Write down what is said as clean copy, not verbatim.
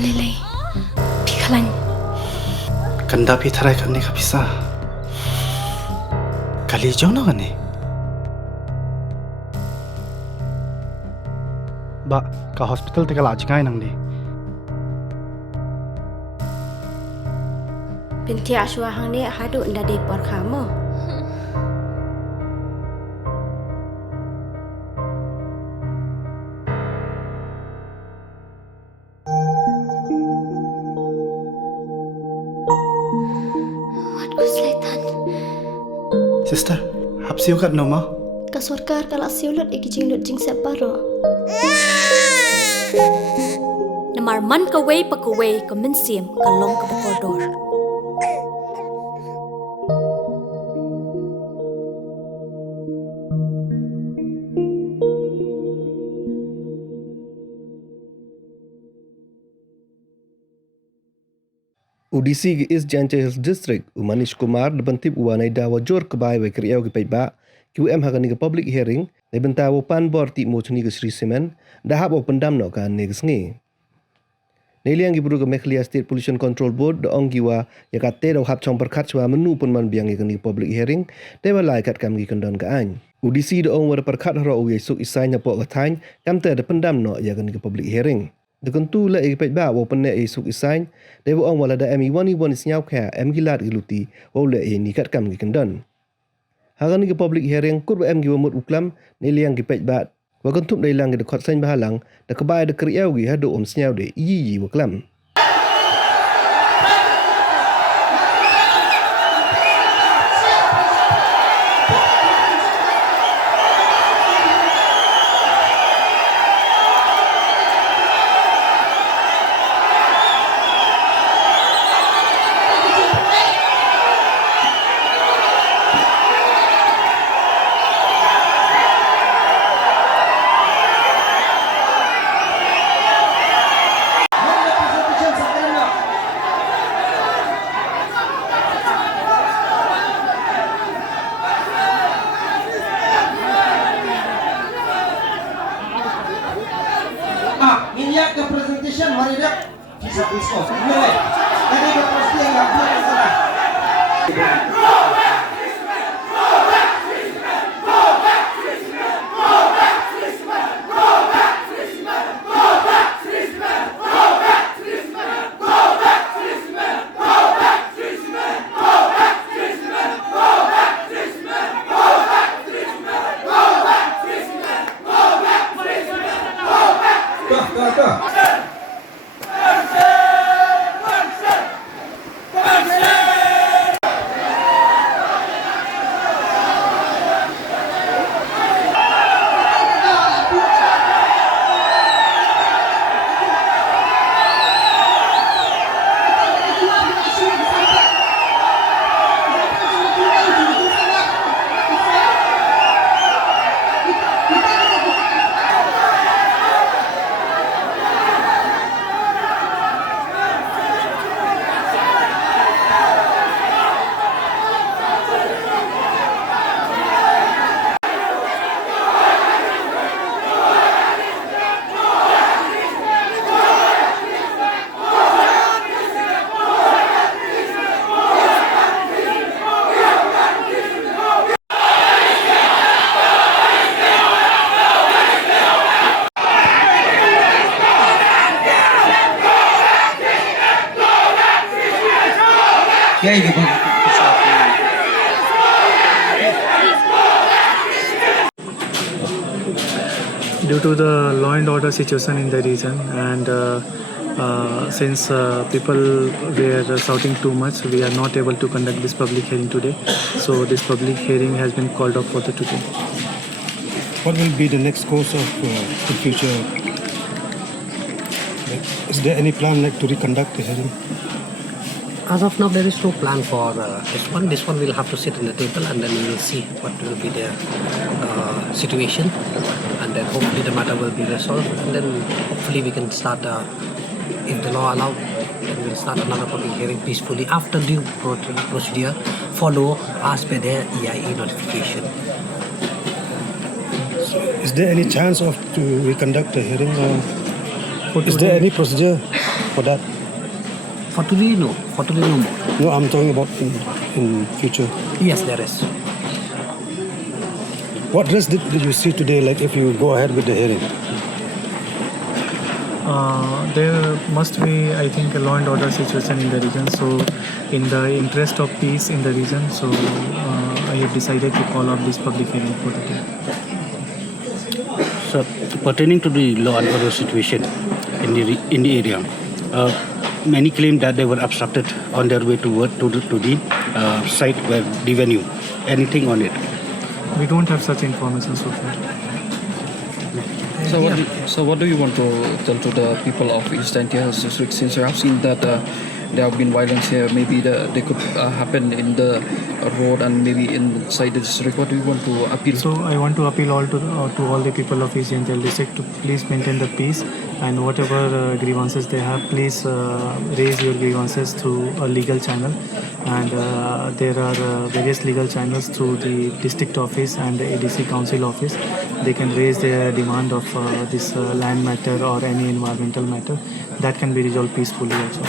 Lily. Pikalan. Kanda pi tharai kan ni kapisa. Kali jauh na kan ni. Ba, ka hospital te kala ajkai nang ni. Binti aswa hang ni hadu nda de por kamu. What was Leitan? Sister, hapsi ukat no ma? Kasurkar kala siulut ikijing lut jing separo. Namar man ka way pa ka way ka minsim ka long ka bakordor. UDC के इस जैंचे hills district Manish Kumar दबंतिब उवानै दावा जोर कबाय वे क्रियाव के पैबा QM हगनी के public hearing ने बंता वो पान बोर्ती मोचनी के श्री सीमेन दाहाब ओपन दाम नो का नेगसंगी नेलियांग की बुरुग मेखलिया स्टेट पोल्यूशन कंट्रोल बोर्ड ओंगिवा यकाते रो हाप चोंपर खाचवा मनु पुनमान बियांग के पब्लिक हियरिंग देवा लाय कट काम की कंडन का आन UDC दो ओंवर पर खाट रो वे सुक Isaiah नपो गथाइन kamte de pendam no yagan ke public hearing de kontu la e pet ba wo penne e suk isain de wo ong wala da mi wani wani snyau kha em gilat giluti wo le e ni kat kam gi kendan hagan ke public hearing kur em gi mut uklam ne liang gi pet ba wa kontu dai lang de khot sain ba lang de ka ba de kriau gi ha do snyau de yi wo klam Minyak ke presentation mari dah bisa discuss. Mulai. Tadi ke pasti yang apa yang salah. Due to the law and order situation in the region and since people were shouting too much, we are not able to conduct this public hearing today. So this public hearing has been called off for the today. What will be the next course of the future? Is there any plan to reconduct the hearing? As of now, there is no plan for this one. This one we'll have to sit in the table and then we will see what will be the situation, and then hopefully the matter will be resolved, and then hopefully we can start, if the law allows, then we'll start another public hearing peacefully after due procedure follow as per their EIE notification. Is there any chance of to reconduct the hearing? Is there any procedure for that? For today, no. For today, no more. No, I'm talking about in future. Yes, there is. What risk did you see today, like if you go ahead with the hearing? There must be, I think, a law and order situation in the region. So, in the interest of peace in the region, so I have decided to call off this public hearing for the day. So, pertaining to the law and order situation in the area, many claim that they were obstructed on their way to the site where the venue. Anything on it? We don't have such information so far. So what do you want to tell to the people of East Antilles district, since you have seen that there have been violence here, maybe they could happen in the road and maybe inside the district? What do you want to appeal? So I want to appeal to all the people of East Antilles district to please maintain the peace, and whatever grievances they have, please raise your grievances through a legal channel. And there are various legal channels through the district office and the ADC council office. They can raise their demand of this land matter or any environmental matter that can be resolved peacefully also.